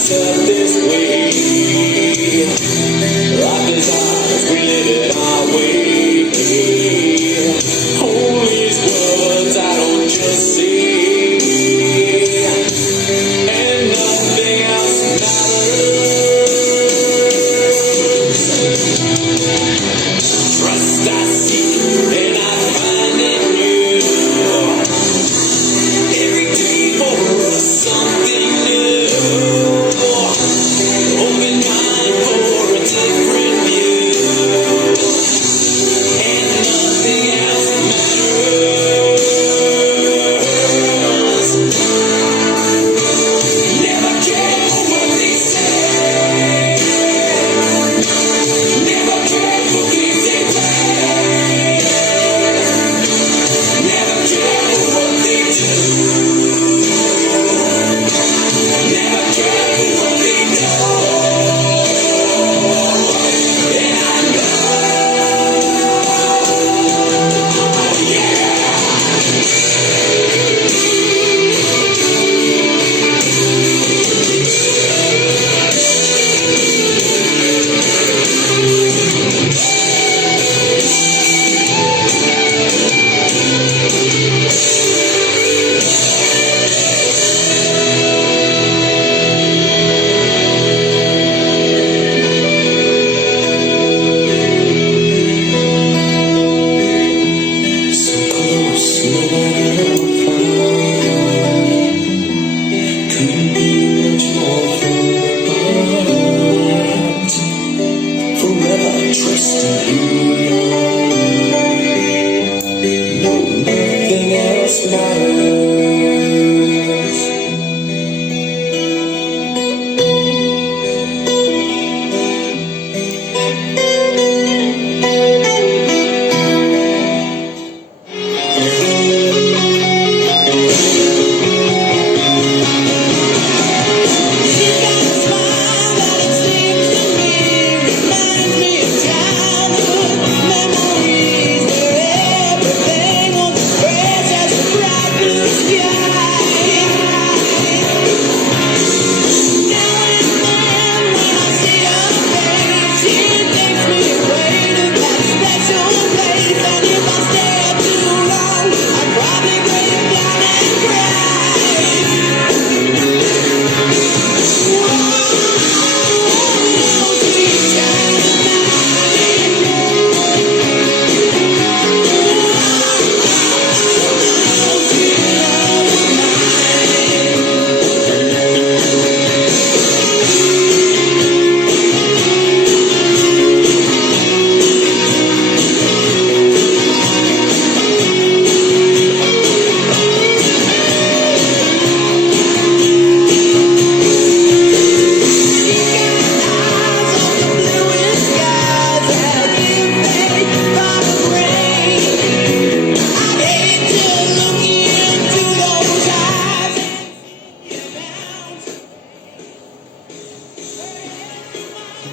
set this way. Life is ours, we live it our way. All these words I don't just say, and nothing else matters. Trust I seek and I find in you. Every day for us something new. Open mind for a different view, and nothing else matters. Never care for what they say. Never care for things they play. Never care for what they do. Never care for what they know. And I know, yeah. So close, nowhere far. Couldn't be much more apart. Forever trusting you. No, nothing else matters.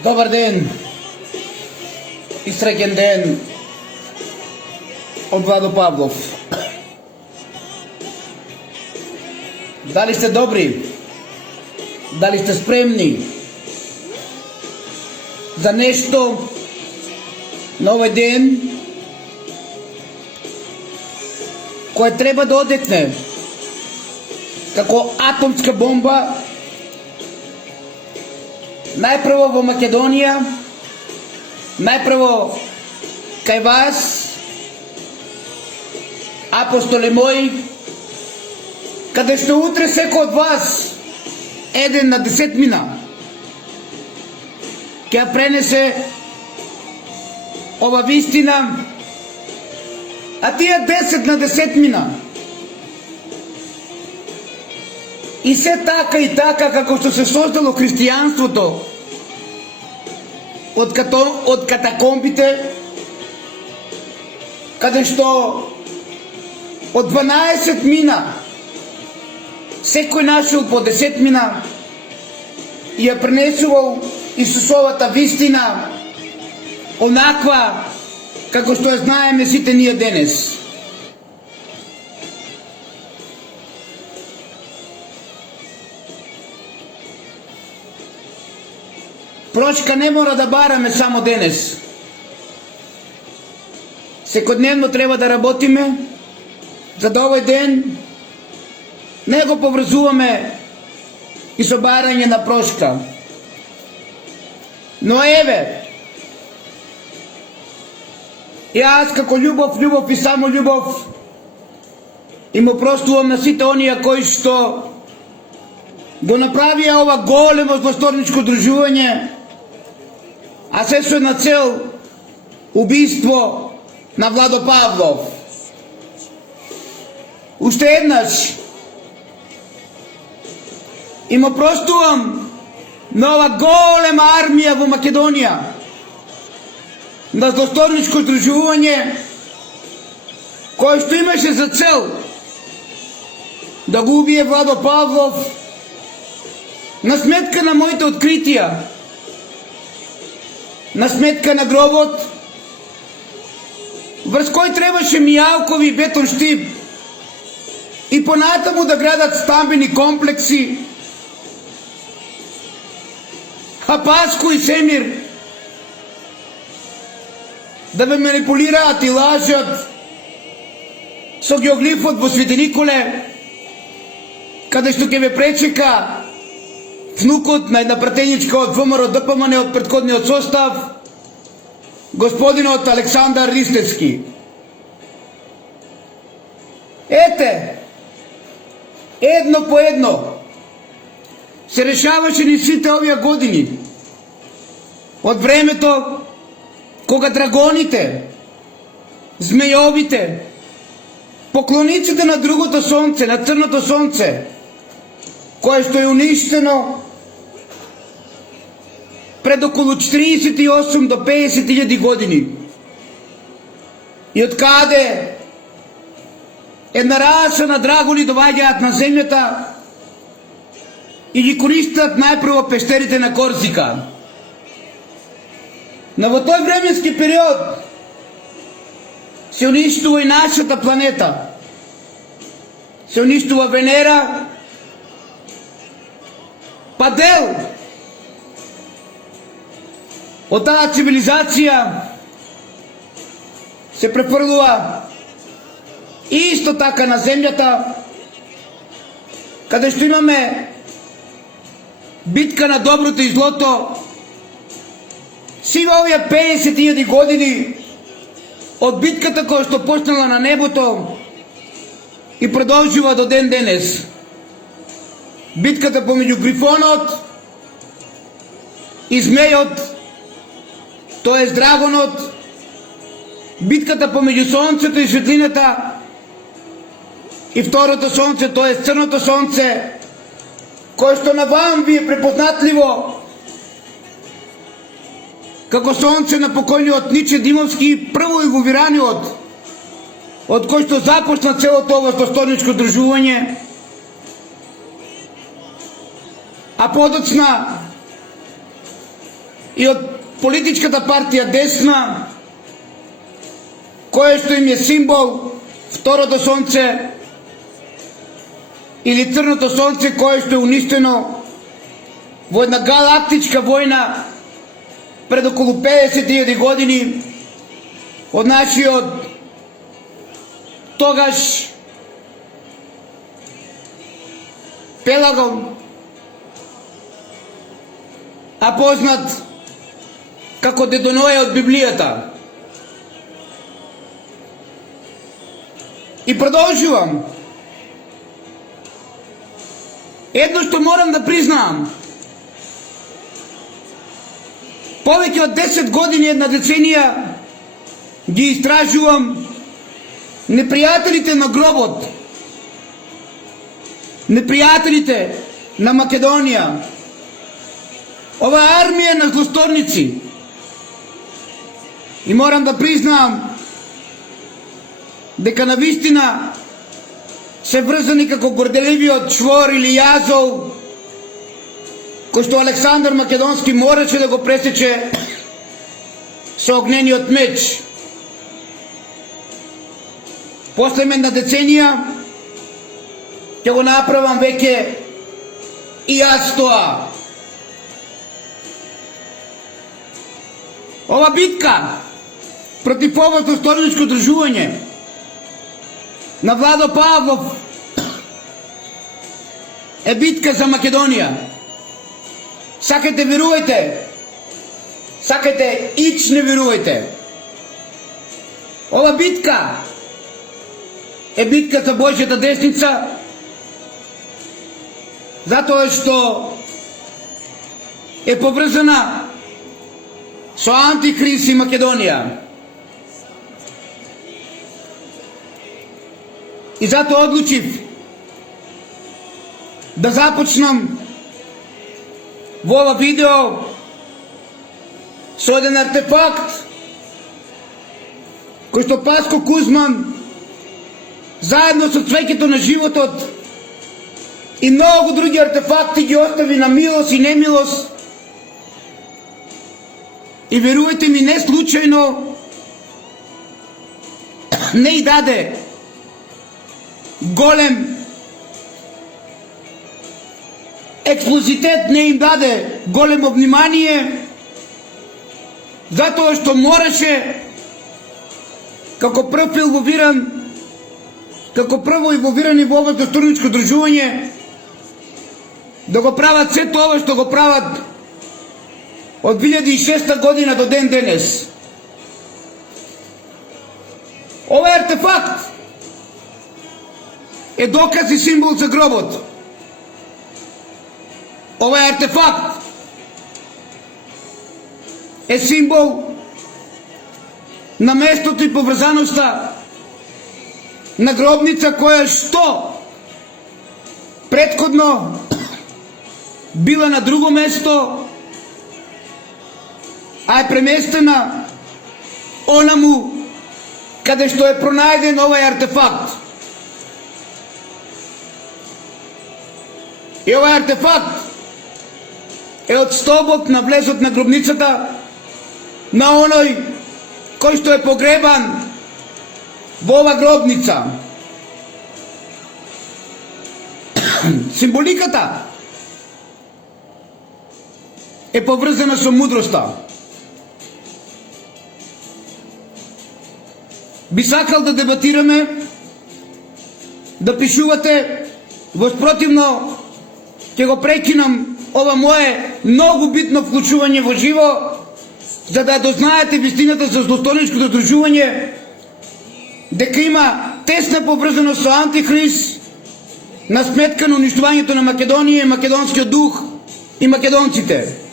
Добър ден и срекен ден от Владо Павлов. Дали сте добри? Дали сте спремни за нещо на ovaj ден, кое треба да одекне како атомска бомба najprvo vo Makedonija, najprvo kaj vas, apostoli moji, kada što utre seko od vas, jedan na 10 mina, kja prenese ova vistina, a tija 10 na 10 mina. I sve taka i taka kako što se sozdalo hristijanstvo od katakombite, kada što od 12 mina sekoj našel po 10 mina i je prenesuval Исусовата вистина onakva kako što je знаеме сите ние денес. Прошка не мора да бараме само денес. Секојдневно треба да работиме за да овој ден не го поврзуваме и со барање на прошка. Но еве, јас како љубов и само љубов и му простувам на сите оние кои што го направија ова големо злосторничко дружување, а се со една цел убиство на Владо Павлов. Уште еднаш и му простувам на ова голема армија во Македонија, на злосторничко дружување кој што имаше за цел да го убие Владо Павлов на сметка на моите откритија, на сметка на гробот, врз кој требаше Мијалкови и Бетон Штип и понатаму да градат стамбени комплекси, а Паско и Семир да ве манипулираат и лажат со геоглифот во Свети Николе, каде што ќе ве пречека внукот на една пратеничка од ВМРО ДПМН од претходниот состав, господинот Александар Ристевски. Ете, едно по едно се решаваше ни сите овие години, од времето кога драгоните, змејовите, поклониците на другото сонце, на црното сонце, кое што е уништено пред околу 48 до 50.000 години. И од каде една раса на драгони доаѓаат на земјата и ги користат најпрво пештерите на Корсика. Но во тој временски период се уништува и нашата планета. Се уништува Венера, па дел од таа цивилизација се префрлува исто така на земјата, каде што имаме битка на доброто и злото. Сива овие 50.000 години од битката која што почнала на небото и продолжува до ден денес. Битката помеѓу Грифонот и Змејот, тоест драгонот, битката помеѓу сонцето и светлината и второто сонце, тоест црното сонце, кое што навам ви е препознатливо како сонце на покојниот Ниче Димовски, прво и говираниот, од кој што започна целото ова злосторничко дружување, а подоцна и од политичката партија Десна, кое што им е символ второто сонце или црното сонце, кое што е уништено во една галактичка војна пред околу 50.000 години од нашиот тогаш Пелагон, а познат како Дедо Ноe од Библијата. И продолжувам. Едно што морам да признаам, повеќе од 10 години, една деценија, ги истражувам непријателите на гробот, непријателите на Македонија, ова армија на злосторници. И морам да признаам дека навистина се врзани како горделивиот чвор или јазол, кој што Александар Македонски мораше да го пресече со огнениот меч. После една деценија ќе го направам веќе и јас тоа. Ова битка против ова злосторничко дружување на Владо Павлов е битка за Македонија. Сакате верувајте, сакате ич не верувајте. Ова битка е битка за Бојшата десница, затоа што е поврзана со Антихрист и Македонија. И затоа одлучив да започнам во ова видео со еден артефакт кој што Паско Кузман заедно со цвеќето на животот и многу други артефакти ги остави на милост и немилост. И верувајте ми, не случајно не и даде голем експлозитет, не им даде големо внимание, затоа што мораше како прво инволвирани во ова злосторничко дружување да го прават се тоа што го прават од 2006 година до ден денес. Овој артефакт е доказ и символ за гробот. Овој артефакт е символ на местото и поврзаноста на гробница која што претходно била на друго место, а е преместена онаму каде што е пронајден овој артефакт. И овој артефакт е од столбот на влезот на гробницата на оној кој што е погребан во ова гробница. Символиката е поврзана со мудроста. Би сакал да дебатираме, да пишувате, воспротивно ќе го прекинам ова мое многу битно вклучување во живо, за да дознаете вистината за злосторничкото дружување, дека има тесна поврзаност со Антихрист на сметка на уништувањето на Македонија, македонскиот дух и македонците.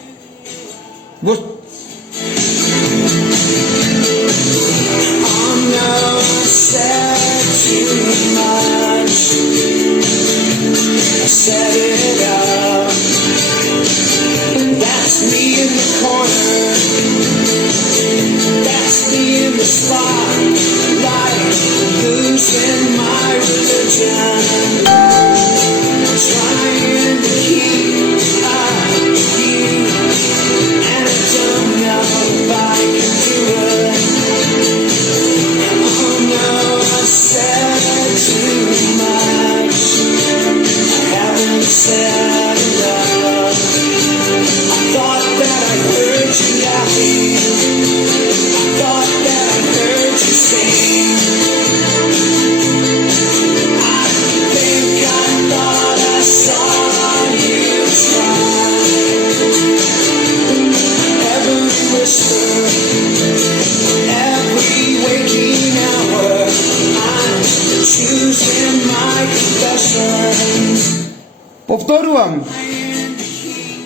Повторувам,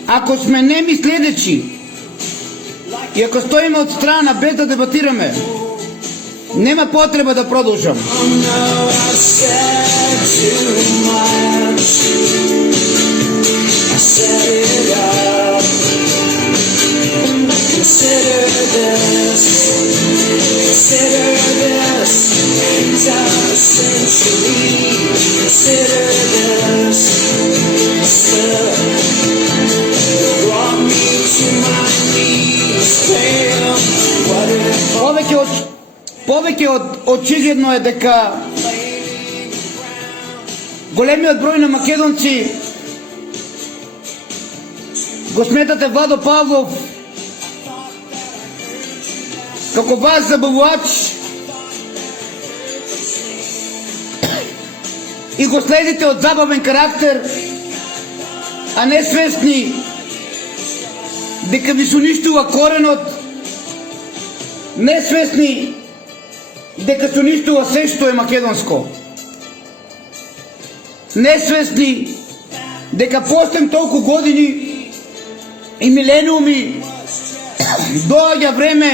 ако сме неми следечи и ако стоиме од страна без да дебатираме, нема потреба да продолжам. Повеќе од очигледно е дека големиот број на македонци го сметате Владо Павлов како вас забавувач и го следите од забавен карактер, а не свесни дека ви се уништува коренот, не свесни дека се уништува се што е македонско, не свесни дека постем толку години и милениуми доаѓа време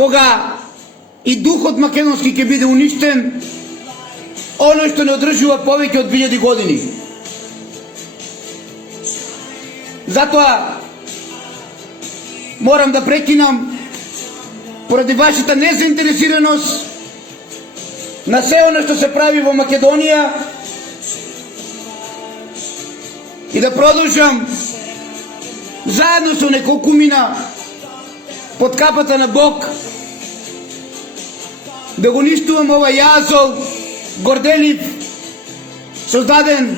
кога и духот македонски ќе биде уништен, оно што не одржува повеќе од 2000 години. Затоа морам да прекинам поради вашата незаинтересираност на се оно што се прави во Македонија и да продолжам заедно со неколку мина под капата на Бог да го уништувам овај јазол горделив, создаден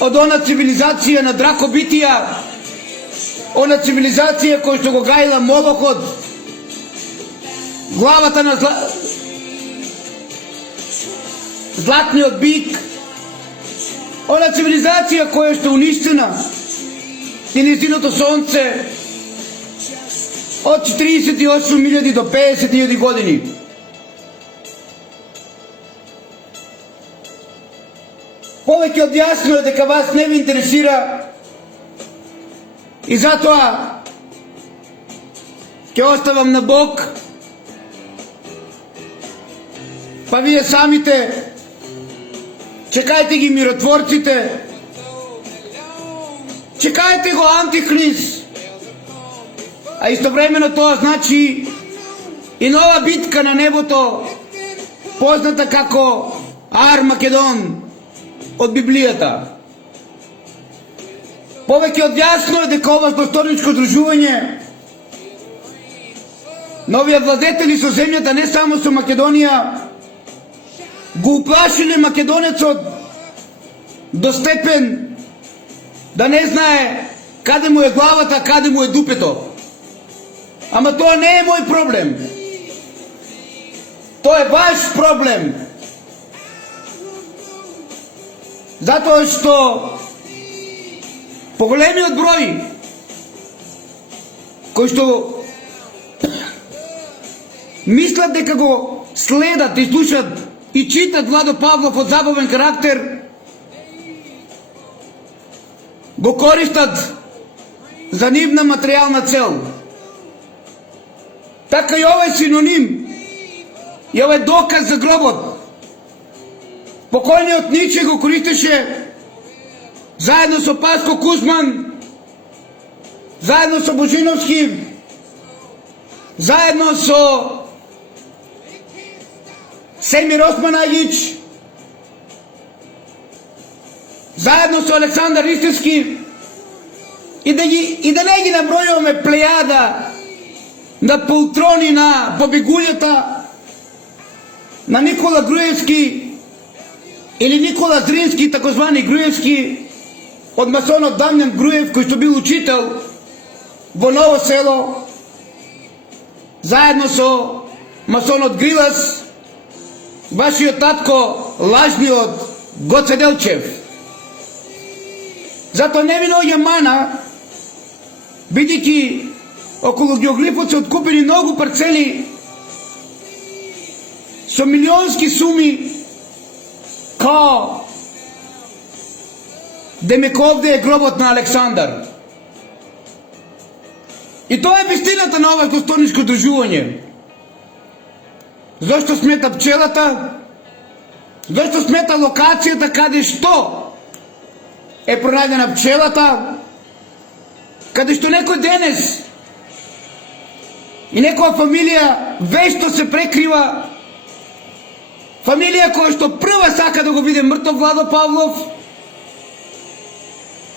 од она цивилизација на дракобитија, она цивилизација која што го гајла Молохот, главата на златниот бик, она цивилизација која што уништена и низиното сонце од 48.000 до 50.000 години. Повеќе од јасно е дека вас не ви интересира и затоа ќе оставам на Бог, па вие самите чекајте ги миротворците, чекајте го Антихрист, а истовремено тоа значи и нова битка на небото, позната како Армагедон од Библијата. Повеќе од јасно е дека ова злосторничко дружување новија владетели со земјата, не само со Македонија, го уплашиле македонецот до степен да не знае каде му е главата, каде му е дупето. Ама тоа не е мој проблем. Тоа е ваш проблем. Затоа што поголемиот број кои што мислат дека го следат и слушат и читат Владо Павлов од забавен карактер, го користат за нивна материјална цел. Така и овој синоним, и овој доказ за гробот, покојниот Ниче го користеше заедно со Паско Кузман, заедно со Божиновски, заедно со Семир Османаgić, заедно со Александар Истински, и да не ги набројуваме плејада на полтрони на побегулјата, на Никола Груевски или Никола Зрински, такозвани Груевски, од масонот Дамјан Груев, кој што бил учител во Ново село, заедно со масонот Грилас, вашиот татко, лажниот Гоце Делчев. Затоа не ви наоѓа мана, бидејќи околу геоглифот се откупени многу парцели со милионски суми, као демек овде е гробот на Александар. И тоа е вистината на ова злосторничко дружување. Зошто смета пчелата? Зошто смета локацијата каде што е пронајдена пчелата? Каде што некој денес и некоја фамилија вешто се прекрива, фамилија која што прва сака да го види мртов Владо Павлов,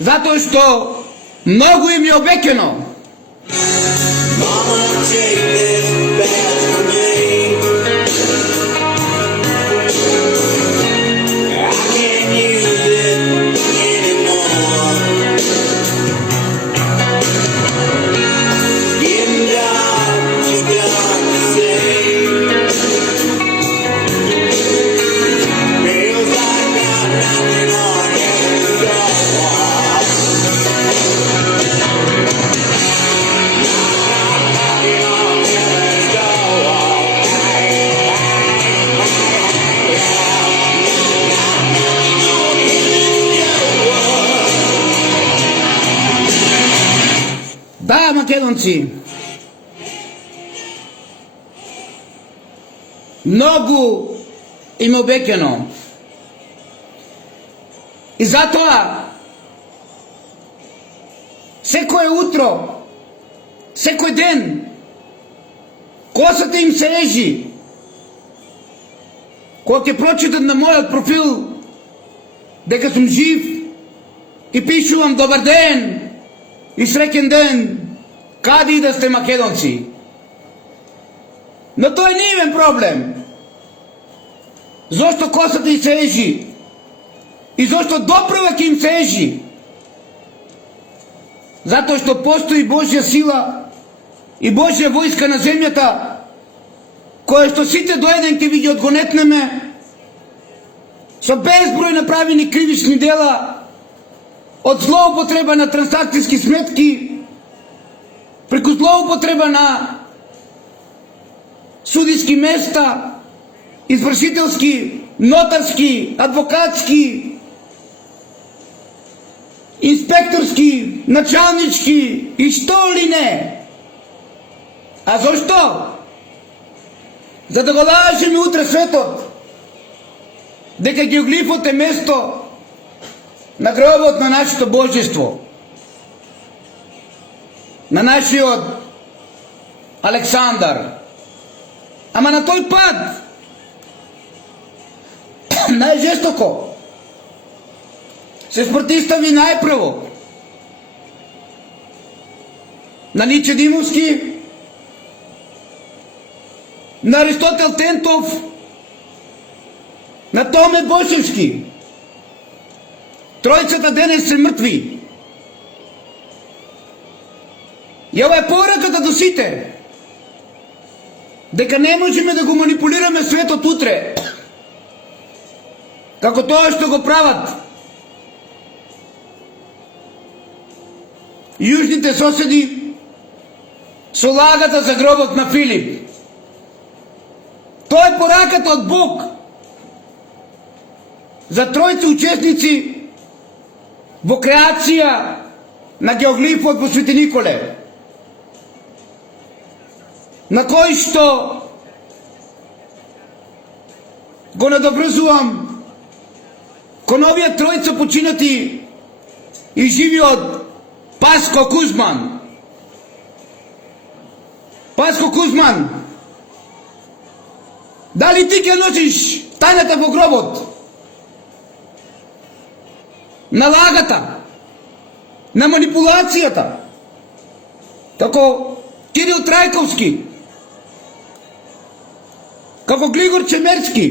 затоа што многу им е обеќено. Mama, take this back from me. I can't use it anymore. Getting dark Да, македонци, многу им обеќано. И затоа секое утро, секој ден, косата им се ежи. Кога ќе прочитат на мојот профил дека сум жив и пишувам добар ден и среќен ден, каде и да сте македонци. Но тој не е проблем. Зошто косата им се ежи? И зошто доправа ќе им се ежи? Затоа што постои Божја сила и Божја војска на земјата, која што сите до еден ќе ви ги одгонетнеме, со безброј направени кривични дела, од злоупотреба на трансакцијски сметки, преку злоупотреба на судиски места, извршителски, нотарски, адвокатски, инспекторски, началнички и што ли не. А зошто? За да го лажеме утре светот дека геоглифот е место на гробот на нашето божество, на нашиот Александар. Ама на тој пат најжестоко се спротивстави најпрво на Ниче Димовски, на Аристотел Тентов, на Томе Бошевски. Тројцата денес се мртви. И ова е пораката до сите, дека не можеме да го манипулираме светот утре, како тоа што го прават јужните соседи со лагата за гробот на Филип. Тоа е пораката од Бог за тројца учесници во креација на геоглифот во Свети Николе, на кој што го надобрзувам кон овие тројца починати и живиот Паско Кузман. Паско Кузман, дали ти ќе носиш тајната во гробот на лагата, на манипулацијата, како Кирил Трајковски, како Глигор Чемерски,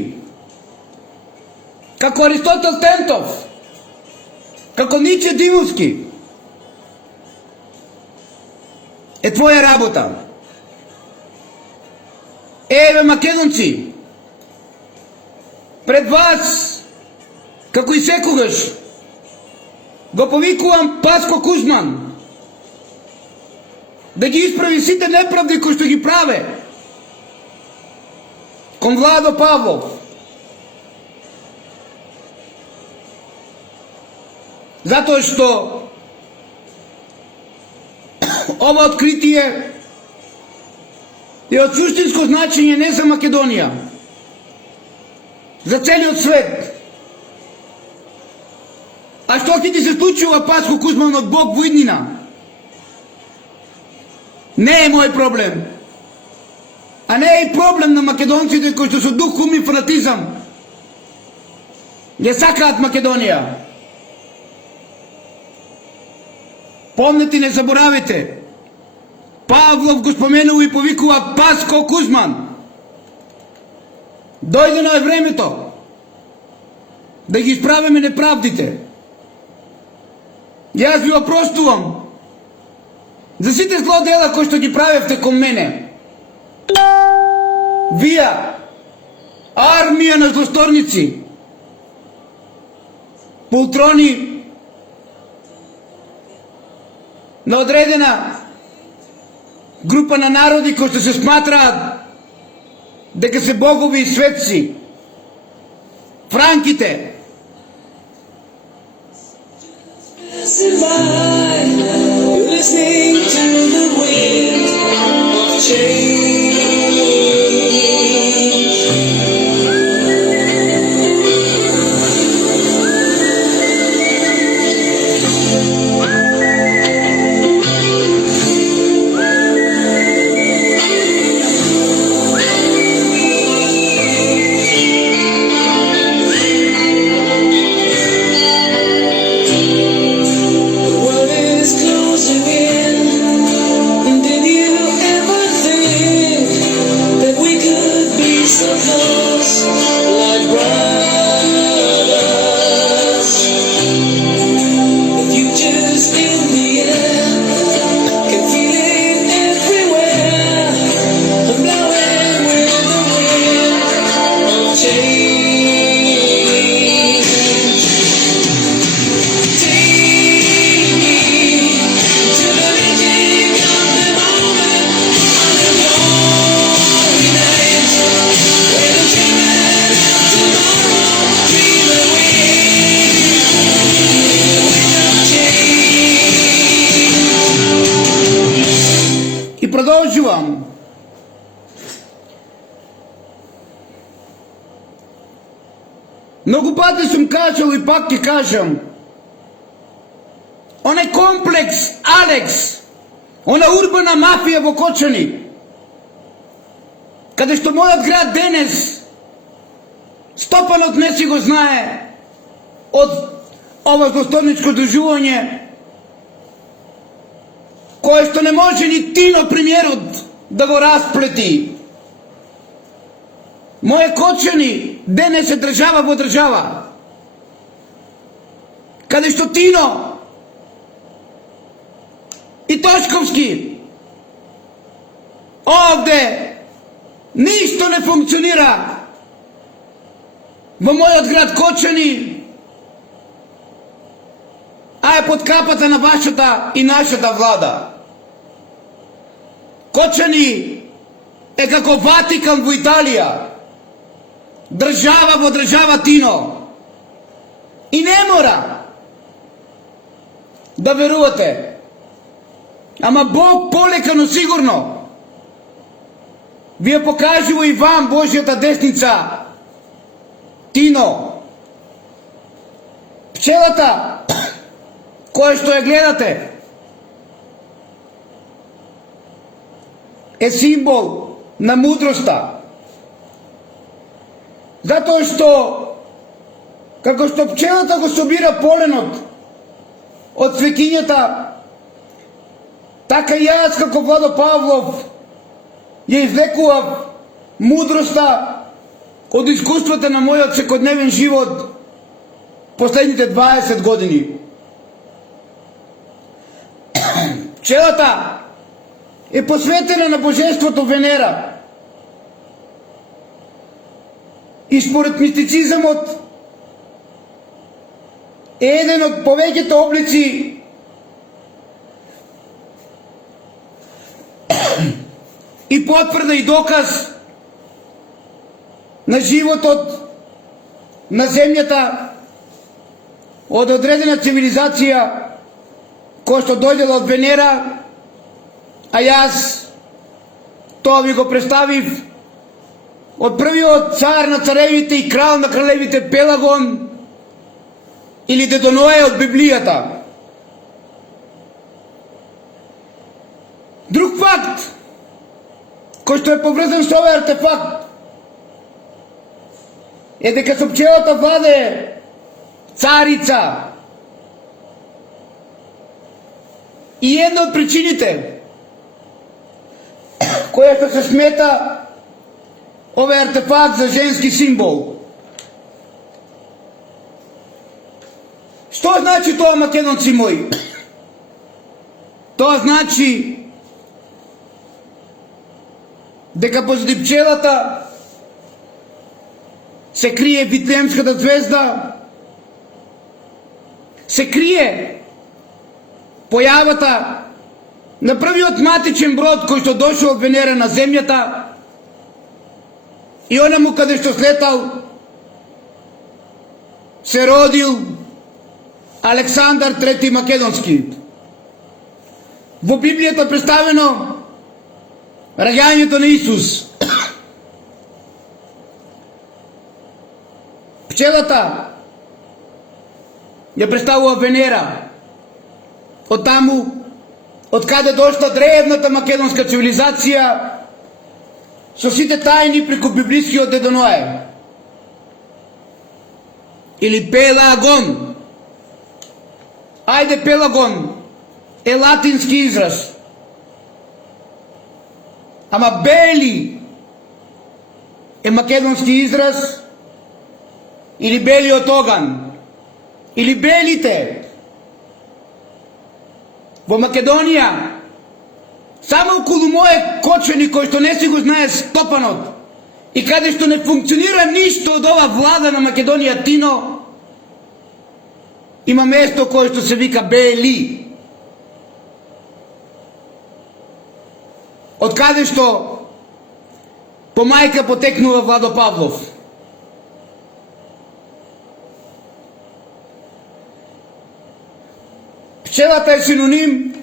како Аристотел Тентов, како Ниче Димовски? Е твоја работа. Еве, македонци, пред вас, како и секогаш, го повикувам Паско Кузман да ги исправи сите неправди кои што ги праве кон Владо Павлов. Затоа што ова откритие е од суштинско значење не за Македонија, за целиот свет. А што ќе ти се случува, Паско Кузман, од Бог во иднина? Не е мој проблем. А не е и проблем на македонците кои што со дух, ум и фанатизам ја сакаат Македонија. Помнете, не заборавите, Павлов го споменува и повикува Паско Кузман. Дојдено е времето да ги исправиме неправдите. Јас ви опростувам за сите злодела кои што ги правевте кон мене. Вие, армија на злосторници, полтрони на одредена група на народи кои што се сматраат дека се богови и светци, франките. Passing by, you listening to the wind of change. The world is closing in, and did you ever think that we could be so close, like brothers? The future's in the air, can feel it everywhere. I'm blowing with the wind of change. Take me to the beginning of the moment on a glory night, where the children of tomorrow feel the wind of change. I продовжувам. Много пъти съм казал и пак ти кажам. Onaj kompleks Alex, ona urbana mafija v Kočani, kada što mojat grad danes, Stopan od ne si go znaje, od ovo dostojničko druživanje, koje što ne može ni Tino primjerot da go raspleti. Moje Kočani danes je država vo država. Kada što Tino i Toškovski ovde ništa ne funkcionira v mojot grad Kočani, a je pod kapata na vašата i našата vlada. Kočani je kako Vatikan v Italija, država vo država Tino. I ne mora da verujete, ама Бог полека, сигурно ви е покажил и вам Божията десница. Тино, пчелата, кое що я гледате, е символ на мудростта. Затоа што, како што пчелата го собира поленот од цвекињата, така и аз, како Владо Павлов, ја извлекував мудростта од искуствата на мојот секојдневен живот последните 20 години. Пчелата е посветена на божеството Венера. И според мистицизмот е еден од повеќето облици и потврда и доказ на животот на земјата од одредена цивилизација која што дојдела од Венера, а јас тоа ви го представив од првиот цар на царевите и крал на кралевите Пелагон или Дедо Ное од Библијата. Друг факт кој што е поврзан со овој артефакт е дека со пчелата владее царица. И една од причините која што се смета овој артефакт за женски символ. Што значи тоа, македонци мои? Тоа значи дека позади пчелата се крие Витлеемската звезда, се крие појавата на првиот матичен брод кој што дошол од Венера на земјата и онаму каде што слетал се родил Александар III Македонски. во Библијата представено раѓањето на Исус. Пчелата ја представува Венера. Од таму, од каде дошла древната македонска цивилизација, со сите тајни преку библискиот Дедо Ноe. Или Пелагон. Ајде, Пелагон е латински израз. Ама Бели е македонски израз, или белиот оган, или белите. Во Македонија, само околу моје кочени кој што не си го знае Стопанот и каде што не функционира ништо од ова влада на Македонија Тино, има место кое што се вика Бели. Од каде што по мајка потекнува Владо Павлов. Пчелата е синоним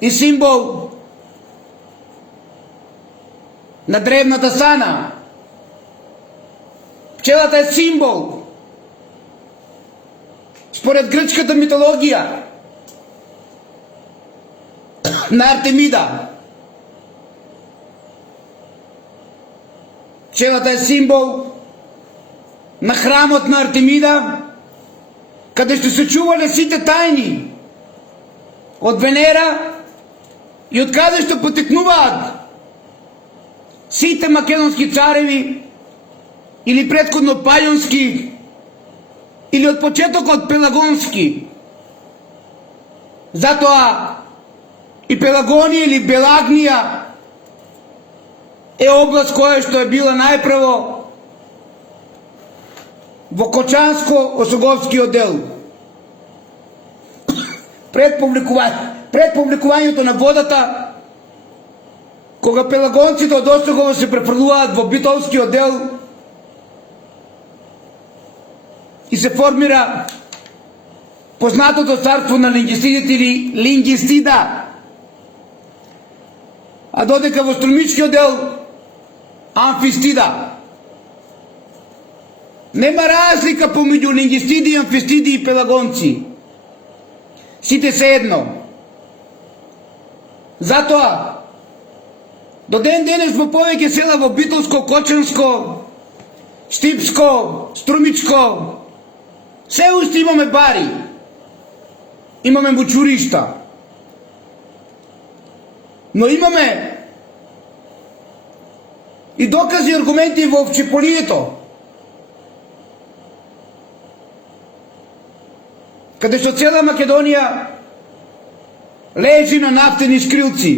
и символ на древната сана. Пчелата е символ според грчката митологија на Артемида. Пчелата е символ на храмот на Артемида, каде што се чувале сите тајни од Венера и од каде што потекнуваат сите македонски цареви или претходно пајонски или од почетокот пелагонски. Затоа и Пелагонија или Белагнија е област која што е била најпрво во Кочанско-Осоговскиот дел. Пред публикувањето на водата, кога пелагонците од Осогово се префрлуваат во Битолскиот дел и се формира познатото царство на лингистидите или Лингистида, а додека во Струмичкиот дел Амфистида. Нема разлика помеѓу лингистиди, амфистиди и пелагонци. Сите се едно. Затоа, до ден денес во повеќе села во Битолско, Кочанско, Штипско, Струмичко, се уште имаме бари, имаме мучуришта, но имаме и докази и аргументи во Овчеполието, каде што цела Македонија лежи на нафтени шкрилци.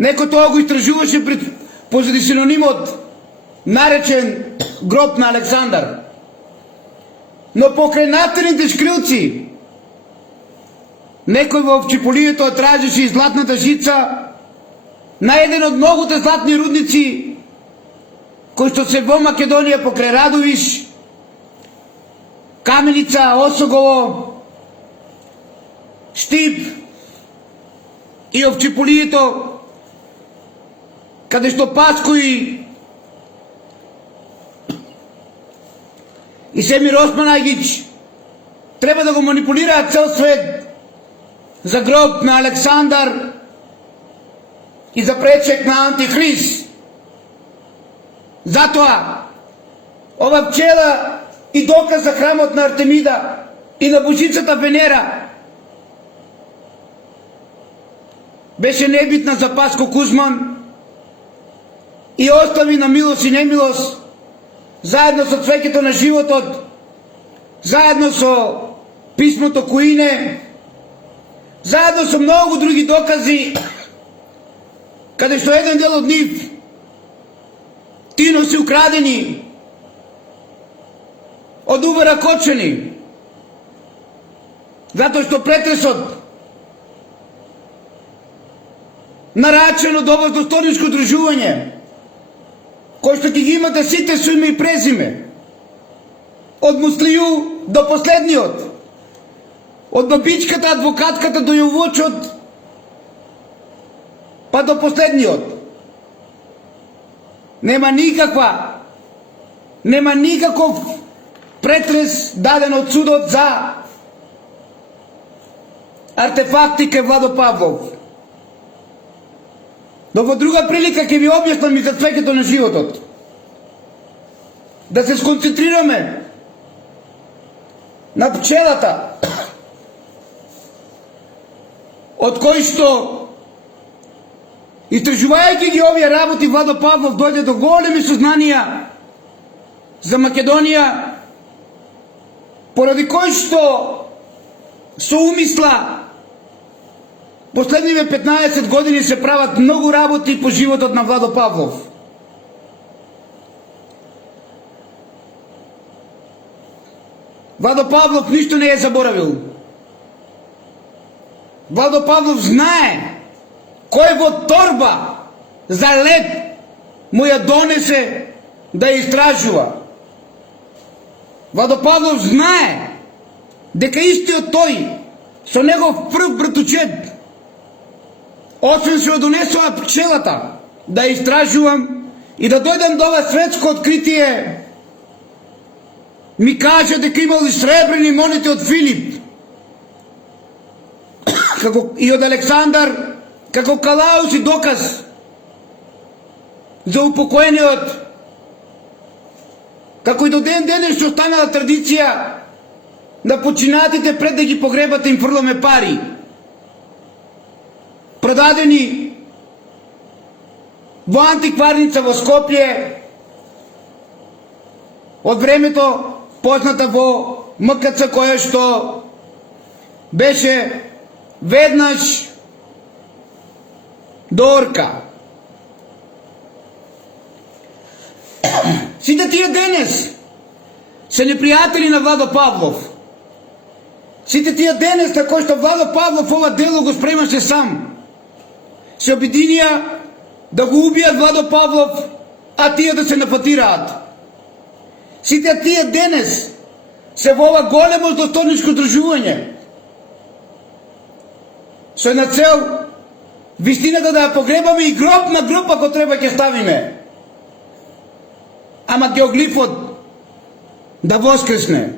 Некој тоа го истражуваше позади синонимот наречен гроб на Александар. Но покрај нафтените шкрилци некој во Овчеполието тражеше и златната жица на еден од многуте златни рудници кои што се во Македонија покрај Радовиш, Каменица, Осогово, Штип и Овчеполието, каде што Паско и Семир Османагич треба да го манипулираат цел свет за гроб на Александар и за пречек на Антихрист. Затоа, ова пчела и доказ за храмот на Артемида и на божицата Венера беше небитна за Паско Кузман и остави на милост и немилост, заедно со цвеќето на животот, заедно со писмото Куине, заедно со многу други докази, каде што еден дел од нив Тино се украдени од Убера Кочани, затоа што претресот нарачен од ова достойничко дружување, кој што ќе ги имате сите со име и презиме, Од Муслiju до последниот. Од бабичката, адвокатката до јовочот, па до последниот. Нема никаков претрес даден од судот за артефакти ке Владо Павлов. Но во друга прилика ќе ви објаснам и за цвеќето на животот. Да се сконцентрираме на пчелата, од кој што, истражувајќи ги овие работи, Владо Павлов дојде до големи сознанија за Македонија, поради кој што со умисла последниве 15 години се прават многу работи по животот на Владо Павлов. Владо Павлов ништо не е заборавил. Владо Павлов знае кој во торба за лед му ја донесе да ја истражува. Владо Павлов знае дека истиот тој со негов прв братучет, освен се донесува пчелата да ја истражувам и да дојдам до ова светско откритие, ми кажа дека имал и сребрени монети од Филип, како и од Александар, како калаус и доказ за упокоениот, како и до ден денес што останала традиција на починатите пред да ги погребате им фрламе пари, продадени во антикварница во Скопје од времето позната во МКЦ, која што беше веднаш до Орка. Сите тие денес се непријатели на Владо Павлов. Сите тие денес на кои што Владо Павлов ова дело го спремаше сам, се обединија да го убијат Владо Павлов, а тие да се напатираат. Сите тие денес се во ова големо злосторничко здружување со една цел вистината да ја погребаме и гроб на гроб ако треба ќе ставиме, ама геоглифот да воскресне.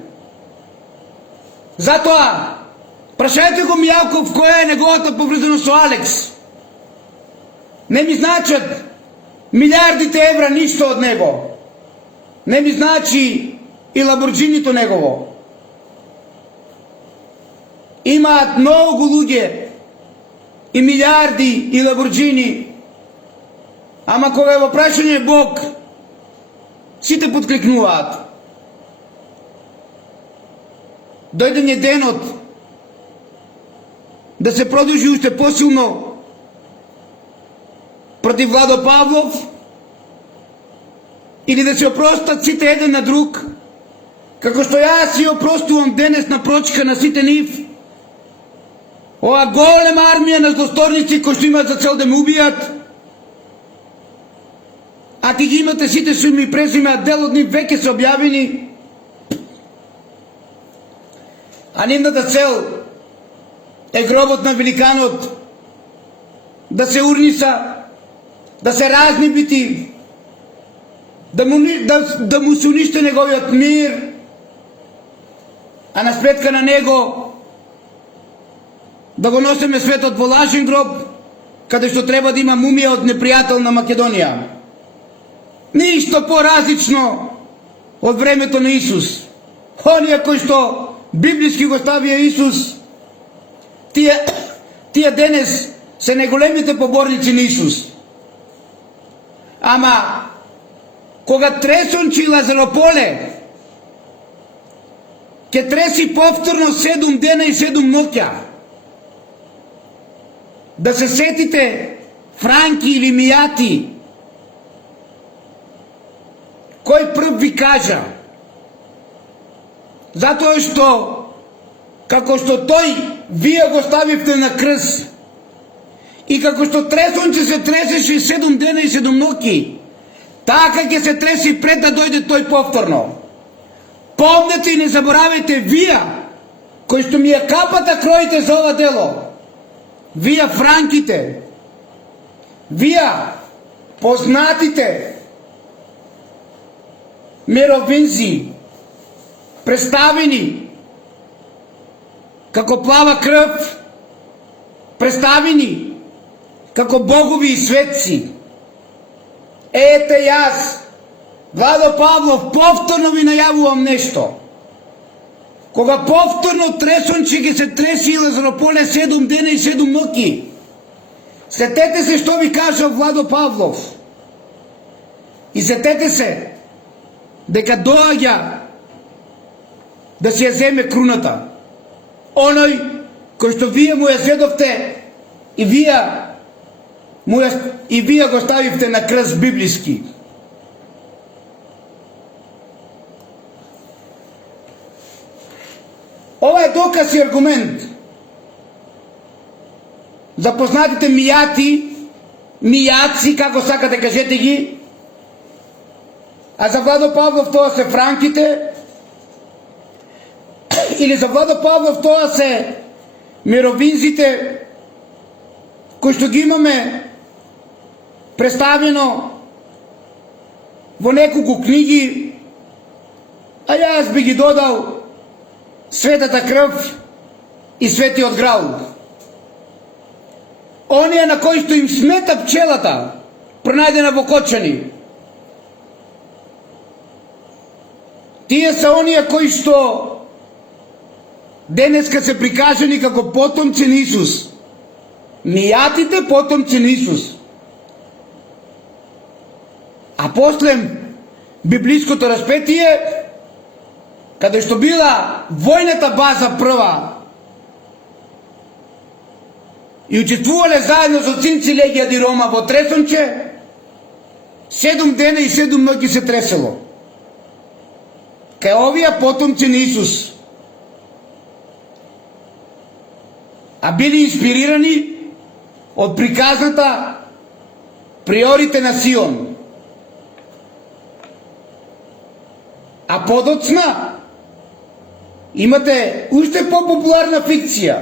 Затоа прашајте го Мијалков која е неговата поврзаност со Алекс. Не ми значат милиардите евра ништо од него. Не ми значи и Ламборджинито негово. Имаат многу луѓе и милиарди и Ламборджини, ама кога е во прашање Бог, сите подкликнуваат. Дојде денот да се продолжи уште посилно против Владо Павлов или да се опростат сите еден на друг, како што јас си опростувам денес на прочка на сите нив, ова голема армија на злосторници кои што имаат за цел да ме убијат, а ти ги имате сите со име и презиме, а дел од нив веќе се објавени, а нивната цел е гробот на великанот да се урниса, да се разнебити, да му се униште неговиот мир, а на сметка на него да го носиме светот во лажен гроб, каде што треба да има мумија од непријател на Македонија. Ништо поразлично од времето на Исус. Оние кои што библиски го ставија Исус, тие денес се најголемите поборници на Исус. Ама кога тресончи Лазарополе ќе треси повторно 7 дена и 7 ноќа, да се сетите Франки или Мијати, кој прв ви кажа, затоа што како што тој вие го ставивте на крст и како што тресонче се тресеше 7 дена и 7 ноќи, така ќе се треси пред да дојде тој повторно. Помнете и не заборавайте вие, кои што ми ја капата кроите за ова дело, вие франките, вие познатите мировинзи, представени како плава крв, представени како богови и светци. Ете јас, Владо Павлов, повторно ви најавувам нешто. Кога повторно тресонче ги се треси и Лазарополе 7 дена и 7 ноки, сетете се што ви кажа Владо Павлов. И сетете се дека доаѓа да си ја земе круната. Оној кој што вие му ја зедовте и вие го ставивте на крст библиски. Ова е доказ и аргумент за познатите мијаци, како сакате кажете ги, а за Владо Павлов тоа се франките, или за Владо Павлов тоа се мировинзите, кои што ги имаме представено во неколку книги, а јас би ги додал Светата крв и Светиот граал. Оние на кои што им смета пчелата, пронајдена во Кочани. Тие се оние кои што денеска се прикажани како потомци на Исус. Мијатите потомци на Исус. А после библиското распетие, каде што била војната база прва и учествувале заедно со Цинци Легија ди Рома во тресонче, 7 дена и 7 ноќи се тресело. Кај овие потомци на Исус. А били инспирирани од приказната приорите на Сион. А подоцна имате уште попопуларна фикција,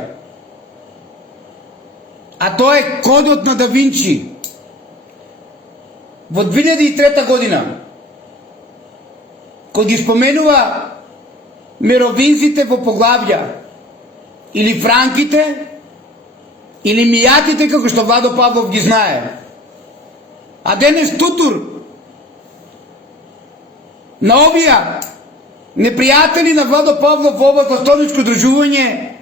а тоа е Кодот на Да Винчи. Во 2003 година, кој ги споменува мировинзите во поглавја, или франките, или мијатите, како што Владо Павлов ги знае. А денес тутур на овие непријатели на Владо Павлов во ова властовничко дружување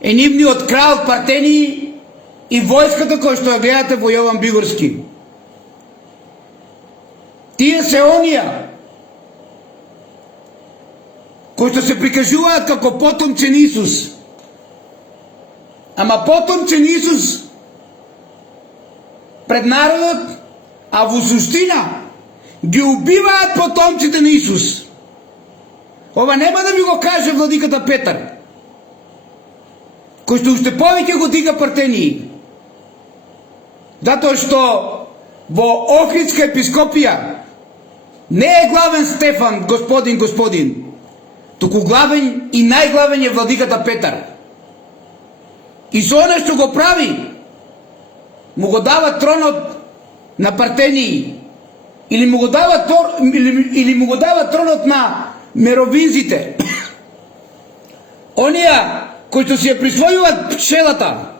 е нивниот крал Партении и војската која што ја гледате во Јован Бигорски. Тие се оние кои што се прикажуваат како потомци на Исус. Ама потомци на Исус пред народот, а во суштина ги убиваат потомците на Исус. Ова нема да ви го каже владиката Петар, кој што уште повеќе го дига Партении. Затоа што во Охридска епископија не е главен Стефан, господин, туку главен и најглавен е владиката Петар. И со оно што го прави, му го дава тронот на Партении, или му го дава тронот на мировинзите. Оние кои што си ја присвојуваат пчелата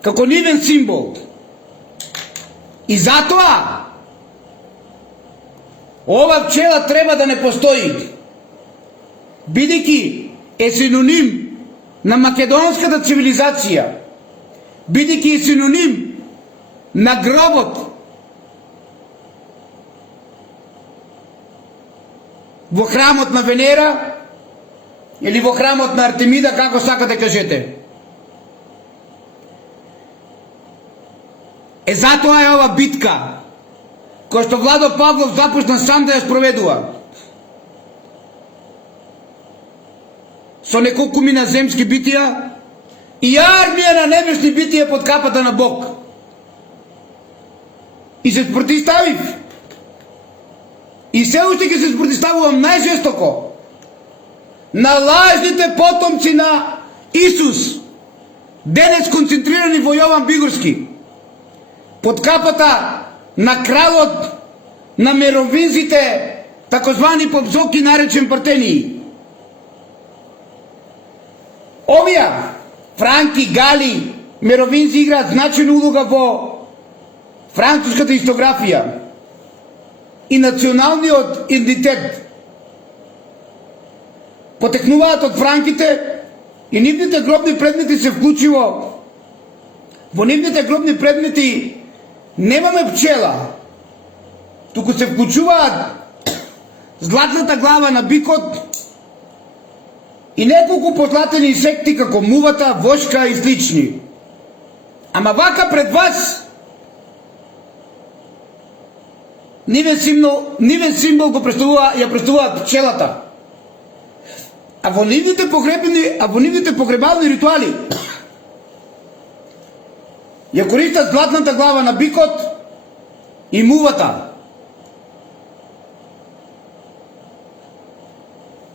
како нивен символ. И затоа ова пчела треба да не постои, бидејќи е синоним на македонската цивилизација, бидејќи е синоним на гробот во храмот на Венера или во храмот на Артемида, како сакате кажете. Е затоа е ова битка која што Владо Павлов започна сам да ја спроведува. Со неколку на земски битија и армија на небесни битија под капата на Бог. И се протиставив. И и се уште ќе се спротивставувам најжестоко на лажните потомци на Исус, денес концентрирани во Јован Бигорски, под капата на кралот на меровинзите, такозвани попзоки наречен партении. Овие Франки, Гали, меровинзи играат значајна улога во француската истографија и националниот идентитет. Потекнуваат од франките и нивните гробни предмети се вклучило. Во нивните гробни предмети немаме пчела, туку се вклучуваат златната глава на бикот и неколку позлатени инсекти како мувата, вошка и слични. Ама вака пред вас нивен символ го представуваат пчелата. А во нивните погребални ритуали ја користат златната глава на бикот и мувата.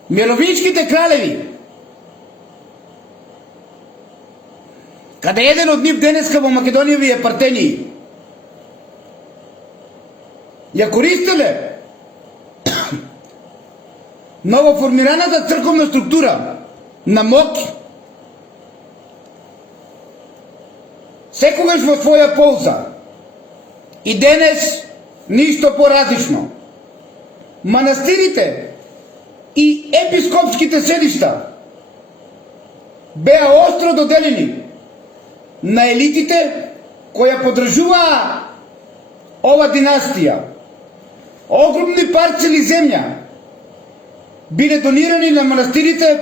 Мировинските кралеви, каде еден од нив денеска во Македонија ви е партении, ја користеле новоформираната црковна структура на МОК секогаш во своја полза. И денес ништо поразлично. Манастирите и епископските седишта беа остро доделени на елитите која поддржуваа ова династија. Огромни парцели земја биле донирани на манастирите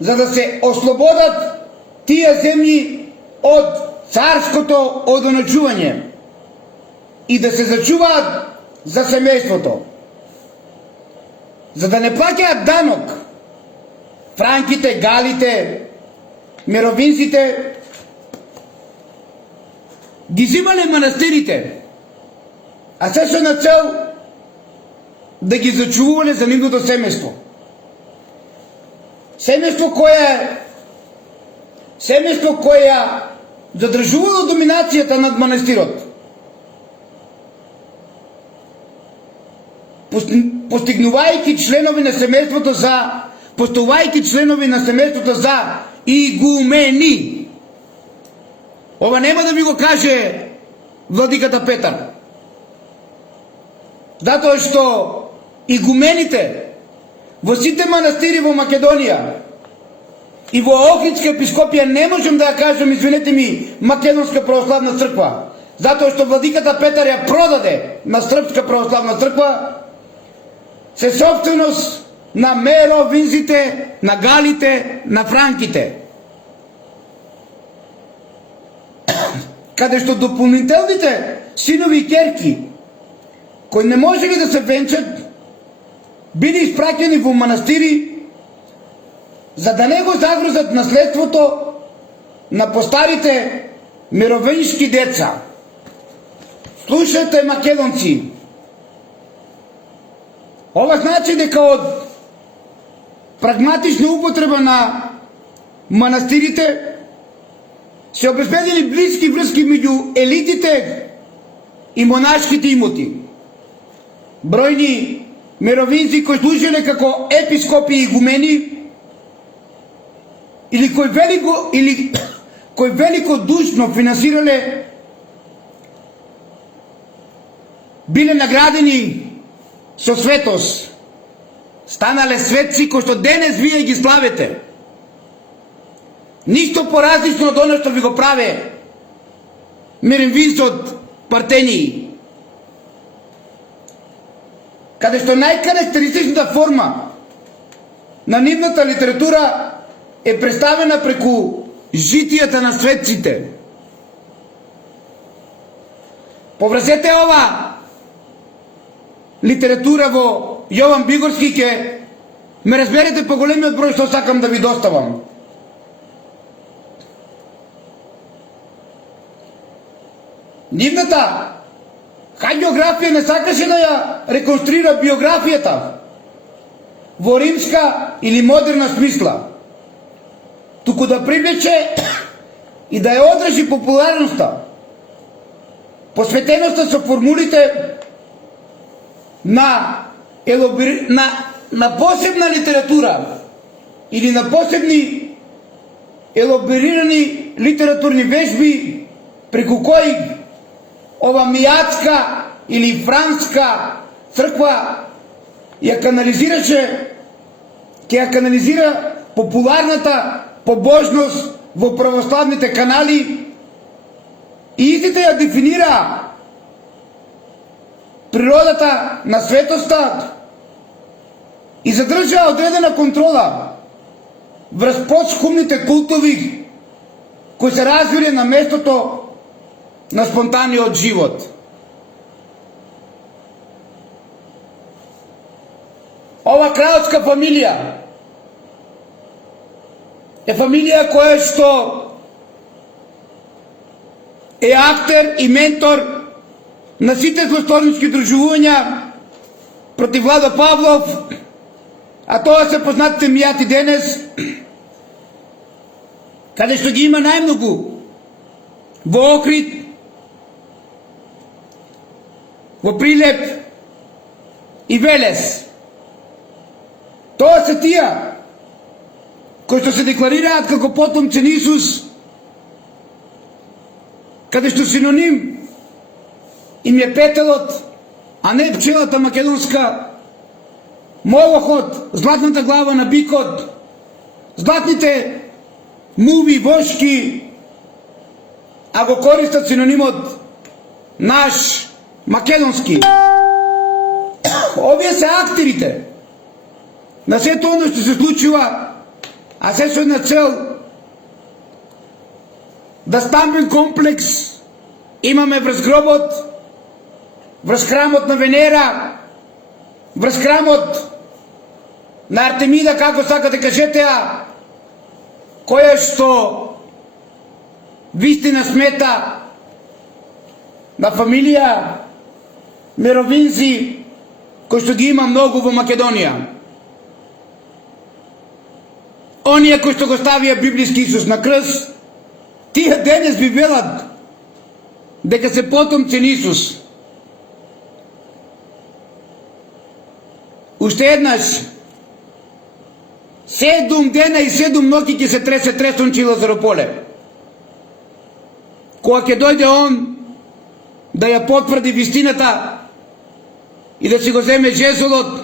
за да се ослободат тие земји од царското одоначување и да се зачуваат за семејството. За да не плаќаат данок, франките, галите, меровинците ги зимале манастирите, а се со на цел да ги зачувале за нивното семејство. Семејство кое задржувало доминацијата над манастирот. Постигнувајќи членови на семејството за игумени. Ова нема да ви го каже владиката Петар. Затоа што игумените во сите манастири во Македонија и во Охридска епископија не можем да ја кажем, извинете ми, Македонска православна црква, затоа што владиката Петар ја продаде на Српска православна црква, се собственост на меровинзите, на галите, на франките. Каде што дополнителните синови и керки кои не можели да се венчат, били испраќани во манастири за да не го загрозат наследството на постарите мировински деца. Слушайте, македонци, ова значи дека од прагматична употреба на манастирите се обезбедили блиски врски меѓу елитите и монашките имоти. Бројни меровинци кои служеле како епископи и игумени или кои великодушно финансирале, биле наградени со светост, станале светци кои што денес вие ги славите. Ништо поразлично од оно што ви го праве меровинцот партении, каде што најкарактеристичната форма на нивната литература е представена преку житијата на светците. Поврзете ова литература во Јован Бигорски, ќе ме разберете по големиот број што сакам да ви доставам. Нивната Хагиографија не сакаше да ја реконструира биографијата во римска или модерна смисла, туку да привлече и да ја одржи популярноста, посветеноста со формулите на посебна литература или на посебни елаборирани литературни вежби, преку кои ова мијатска или франска црква ја канализираше, ќе ја канализира популарната побожност во православните канали и истите ја дефинира природата на светоста и задржа одредена контрола врз подшумните култови кои се развиле на местото на спонтаниот живот. Ова кралска фамилија е фамилија која што е актер и ментор на сите злосторнички дружувања против Владо Павлов, а тоа се познатите мијати денес, каде што ги има најмногу во Охрид, во Прилеп и Велес. Тоа се тие кои што се декларираат како потомци на Исус, каде што синоним им е петелот, а не пчелата македонска, молохот, златната глава на бикот, златните муви, вошки, а го користат синонимот наш македонски. Овие се актерите на сето оно што се случува, а се со една цел да стамбен комплекс имаме врз гробот, врз храмот на Венера, врз храмот на Артемида, како сакате кажете, која што вистина смета на фамилија Меровинзи, кој што ги има многу во Македонија. Оние кои што го ставија библиски Исус на крст, тие денес би велат дека се потомци на Исус. Уште еднаш, 7 дена и 7 ноќи ќе се тресе тресонче Лазарополе. Кога ќе дојде он да ја потврди вистината и да си го земе жезлот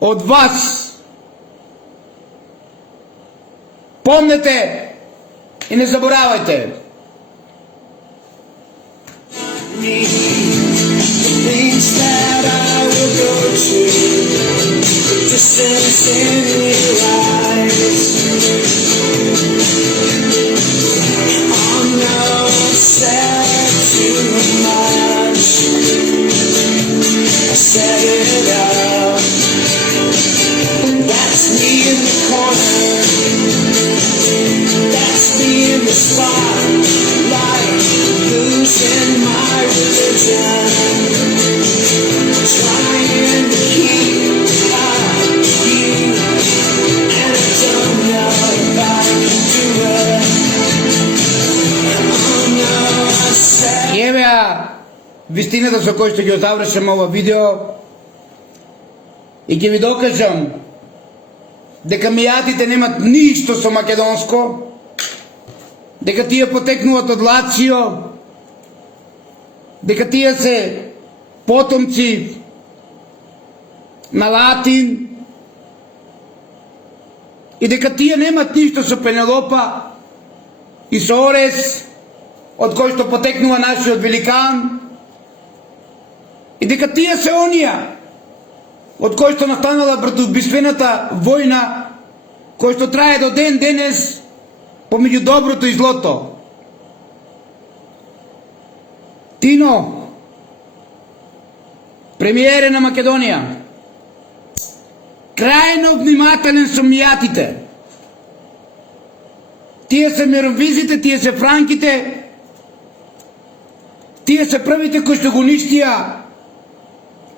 од вас. Помнете и не заборавајте. Things that I will go to, the distance in your eyes. I'm not sad too much. I set it up. That's me in the corner. That's me in the spotlight, losing my religion. Trying to keep up you, and I don't know if I can do it. Oh no, I said. И еве вистината со која што ќе завршам ова видео и ќе ви докажам дека мијатите немат ништо со македонско, дека тие потекнуваат од Лацио, дека тие се потомци на Латин и дека тие немат ништо со Пенелопа и со Орес, од кој што потекнува нашиот великан, и дека тие се онија од кој што настанала братоубиствената војна, кој што трае до ден денес помеѓу доброто и злото. Тино, премиере на Македонија, крајно внимателен со мијатите. Тие се меровизите, тие се франките, Тие се првите кои што го уништија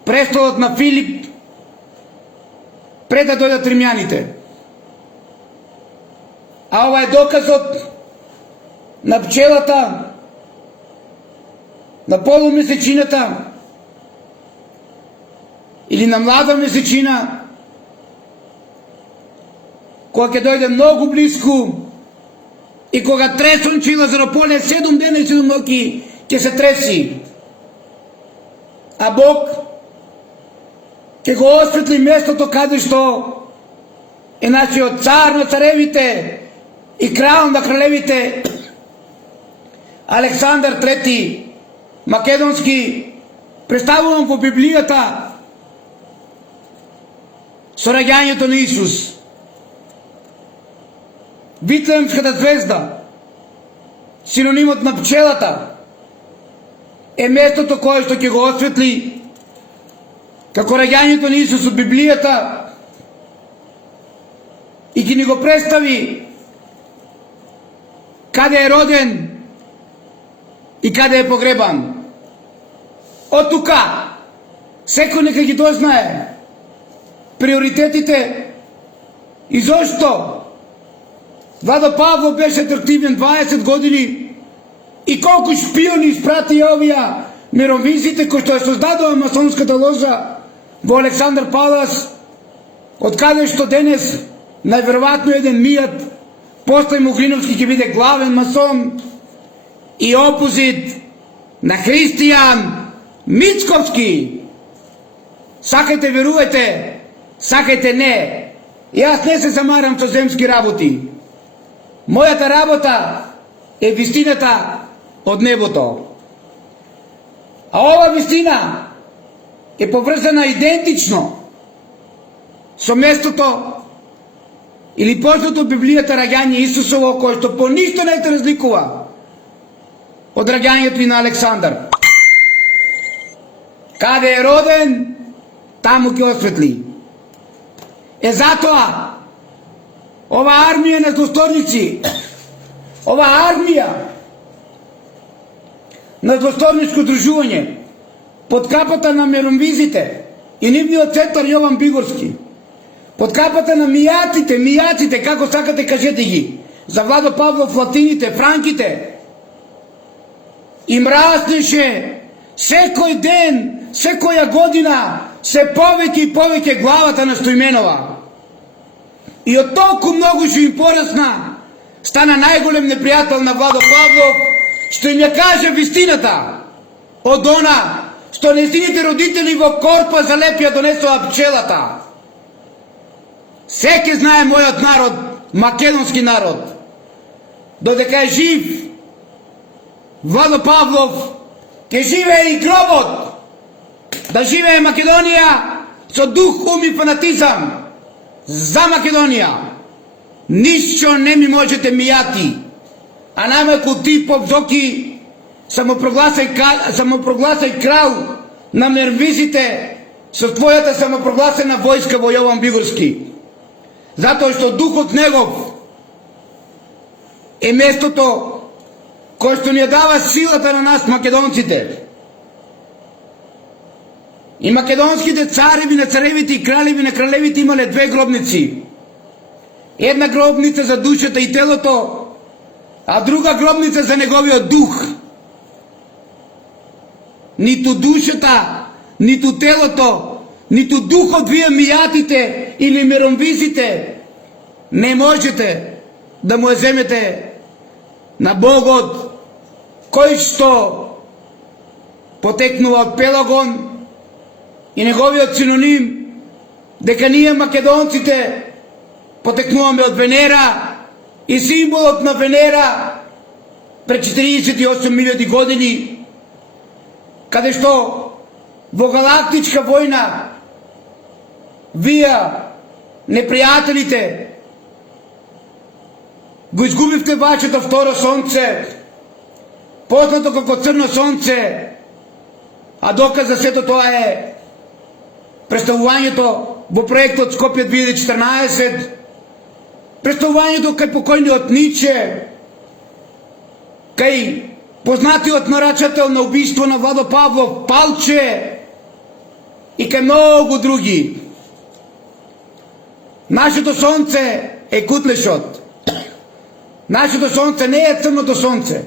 престолот на Филип пред да дојдат римјаните. А ова е доказот на пчелата, на полумесечината или на млада месечина, кога ќе дојде многу близко и кога тресонче и Лазарополе 7 дена и 7 ноќи ќе се треси. А Бог ќе го осветли местото каде што е нашиот цар на царевите и крал на кралевите Александар III Македонски, представувам во Библијата со раѓањето на Исус. Витлеемската звезда, синонимот на пчелата, е местото кое што ќе го осветли како раѓањето на Исус од Библијата и ќе ни го представи каде е роден и каде е погребан. Од тука секој нека ги дознае приоритетите и зошто Владо Павлов беше атрактивен 20 години и колку шпиони испрати овие мировизите кои што ја создадува масонската ложа во Александар Палас, од каде што денес најверојатно еден Мијат Постој Муглиновски ќе биде главен масон и опозит на Христијан Мицковски. Сакајте верувајте, сакајте не. Јас не се замарам со земски работи. Мојата работа е вистината од небото. А ова вистина е поврзана идентично со местото или познато од Библијата раѓање Исусово, кое што по ништо не се разликува од раѓањето и на Александар. Каде е роден, таму ќе осветли. Е затоа ова армија на злосторници, ова армија на злосторничко дружување под капата на миромвизите и нивниот центар Јован Бигорски, под капата на мијаците, како сакате кажете ги, за Владо Павлов латините, франките, им раснеше секој ден, секоја година, се повеќе и повеќе главата на Стојменова. И од толку многу што им порасна, стана најголем непријател на Владо Павлов, што им ја каже вистината од она што нејзините родители во корпа за Лепија донесоа пчелата. Секе знае мојот народ, македонски народ, додека е жив Владо Павлов, ќе живее и гробот, да живее Македонија со дух, ум и фанатизам за Македонија. Ништо не ми можете мијати, а најмалку ти, поп Зоки, самопрогласај крал на мервизите со твојата самопрогласена војска во Јован Бигорски. Затоа што духот негов е местото кој што ни ја дава силата на нас македонците. И македонските цареви на царевите и кралеви на кралевите имале две гробници. Една гробница за душата и телото, а друга гробница за неговиот дух. Ниту душата, ниту телото, ниту духот вие мијатите или миромвизите не можете да му ја земете на Богот, кој што потекнува од Пелагон и неговиот синоним дека ние македонците потекнуваме од Венера и символот на Венера пред 48.000 години, каде што во галактичка војна вие, непријателите, го изгубивте вашето второ сонце, познато како црно сонце, а доказ за сето тоа е представувањето во проектот Скопје 2014, представувањето кај покојниот Ниче, кај познатиот нарачател на убийство на Владо Павлов Палче и кај многу други. Нашето сонце е Кутлешот. Нашето сонце не е црното сонце,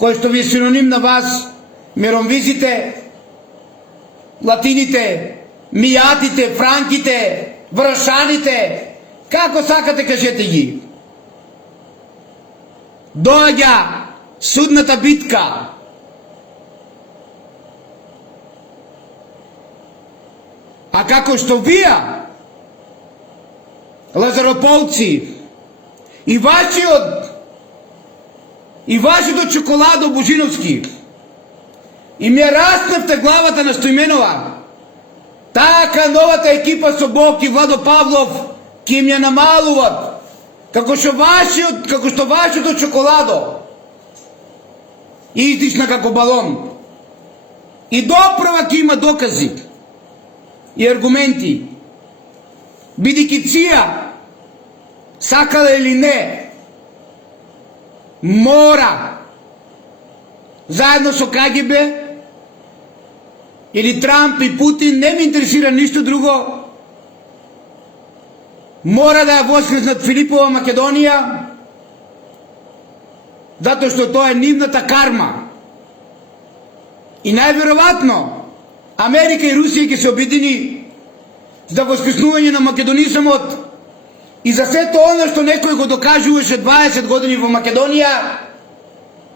кој што ви е синоним на вас, миромвизите, латините, мијатите, франките, вршаните, како сакате кажете ги. Доаѓа судната битка. А како што вие, лазарополци, и вашето чоколадо Божиновски, и ми раснавте главата на Стоименова, така новата екипа со Бог и Владо Павлов ки им ја намалуват, како што вашето чоколадо издишна како балон. И доправа ки има докази и аргументи, бидејќи ција, сакала или не, мора, заедно со КГБ, или Трамп и Путин, не ме интересира ништо друго, мора да ја воскреснат Филипова Македонија, затоа што тоа е нивната карма. И најверојатно Америка и Русија ќе се обедини за воскреснување на македонизмот и за сето оно што некој го докажуваше 20 години во Македонија,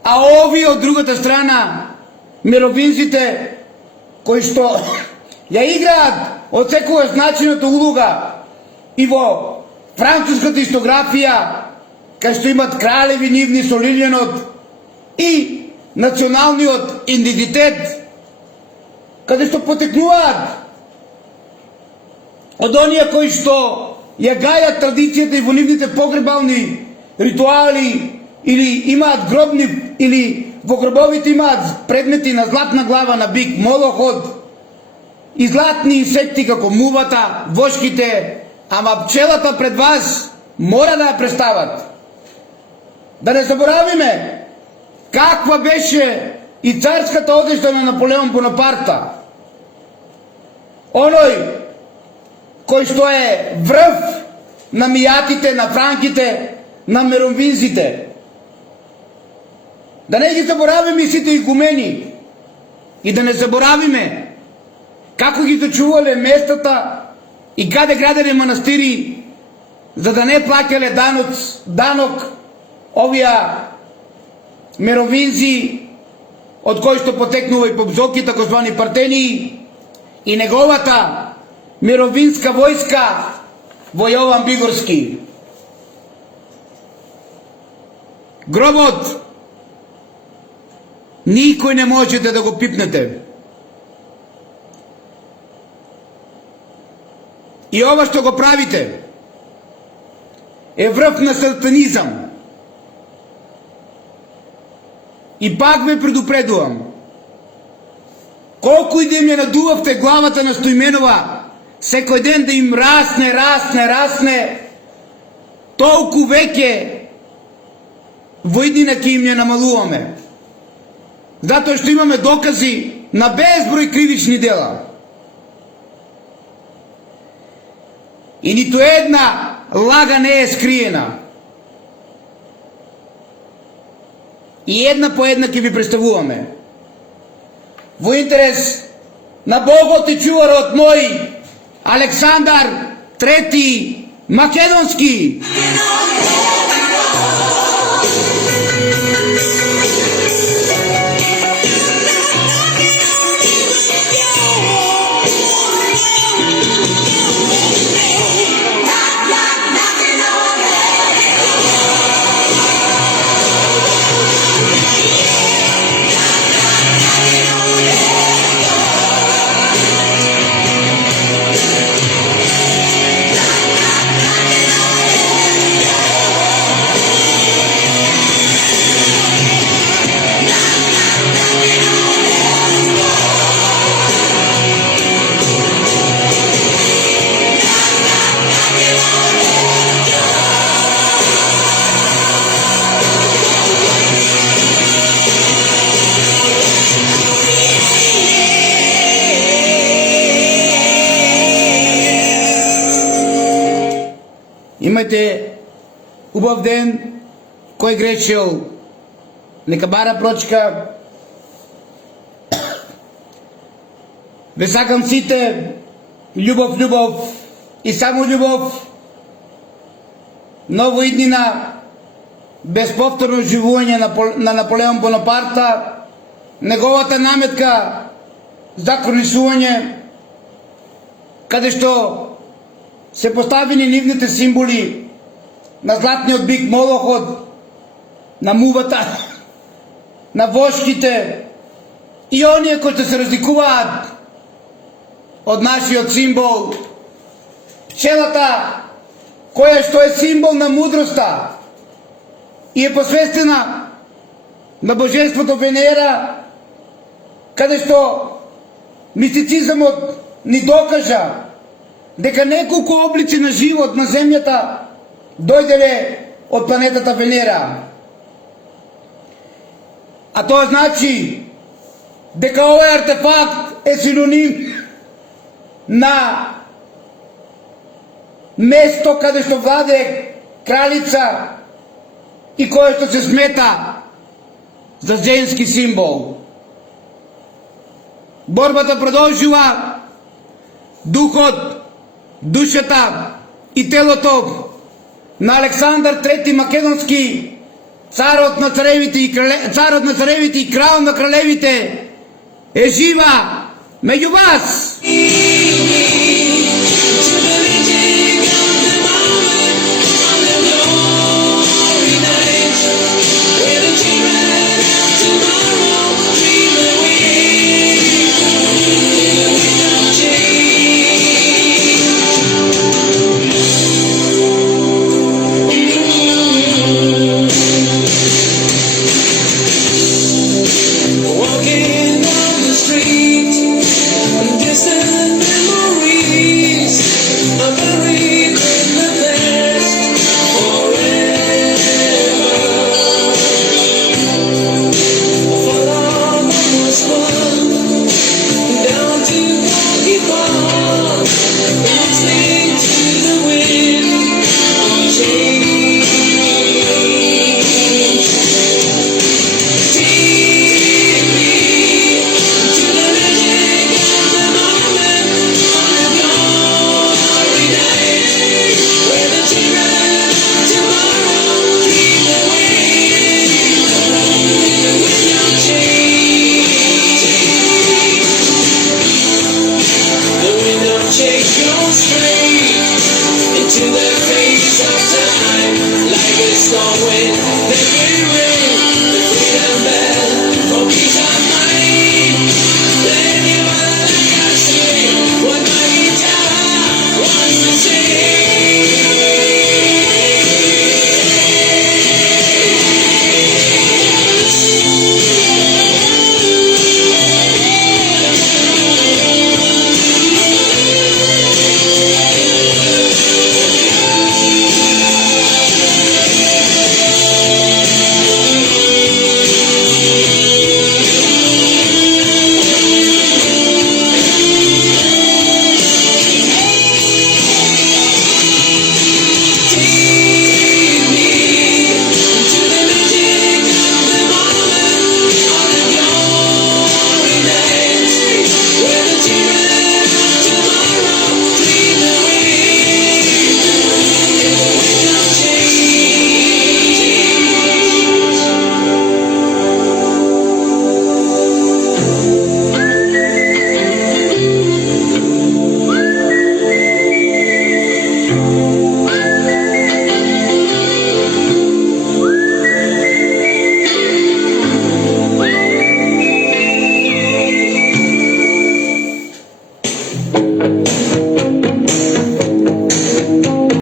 а овие од другата страна, мировинците, кои што ја играат од секоја значената улога и во француската истографија, кај што имат кралеви нивни со лилјанот и националниот идентитет, каде што потекнуваат од оние кои што ја гајат традицијата и во нивните погребални ритуали, или имаат гробни, или во гробовите имаат предмети на златна глава на бик Молохот и златни инсекти како мувата, вошките, ама пчелата пред вас мора да ја представат. Да не заборавиме каква беше и царската одежда на Наполеон Бонапарта. Оној кој што е врв на мијатите, на франките, на миромвинзите. Да не ги заборавиме сите игумени и да не заборавиме како ги зачувале местата и каде граделе манастири, за да не плаќале данок овија мировинзи, од кои што потекнува и Побзоки, такозвани Партении, и неговата мировинска војска во Јован Бигорски. Гробот никој не можете да го пипнете. И ова што го правите е врв на сатанизам. И пак ве предупредувам, колку и да им ја надувавте главата на Стоименова, секој ден да им расне, толку веќе во иднина ќе им ја намалуваме. Затоа што имаме докази на безброј кривични дела. И ниту една лага не е скриена. И една по една ќе ви представуваме. Во интерес на Богот и чуварот мој Александар Трети Македонски. Имайте убав ден, кој грешил, нека бара прочка. Ве сакам сите љубов, љубов и само љубов. Ново иднина, безповторно живување на Наполеон Бонапарта, неговата наметка за кронисување, каде што се поставени нивните символи на златниот бик Молохот, на мувата, на вошките и оние кои се разликуваат од нашиот символ, пчелата, која што е символ на мудроста и е посвестена на божеството Венера, каде што мистицизмот ни докажа дека неколку облици на живот на земјата дојделе од планетата Венера. А тоа значи дека овој артефакт е синоним на место каде што владее кралица и кое што се смета за женски символ. Борбата продолжува. Духот, душата и телото на Александар III Македонски, царот на царевите и крал на кралевите, е жива меѓу вас.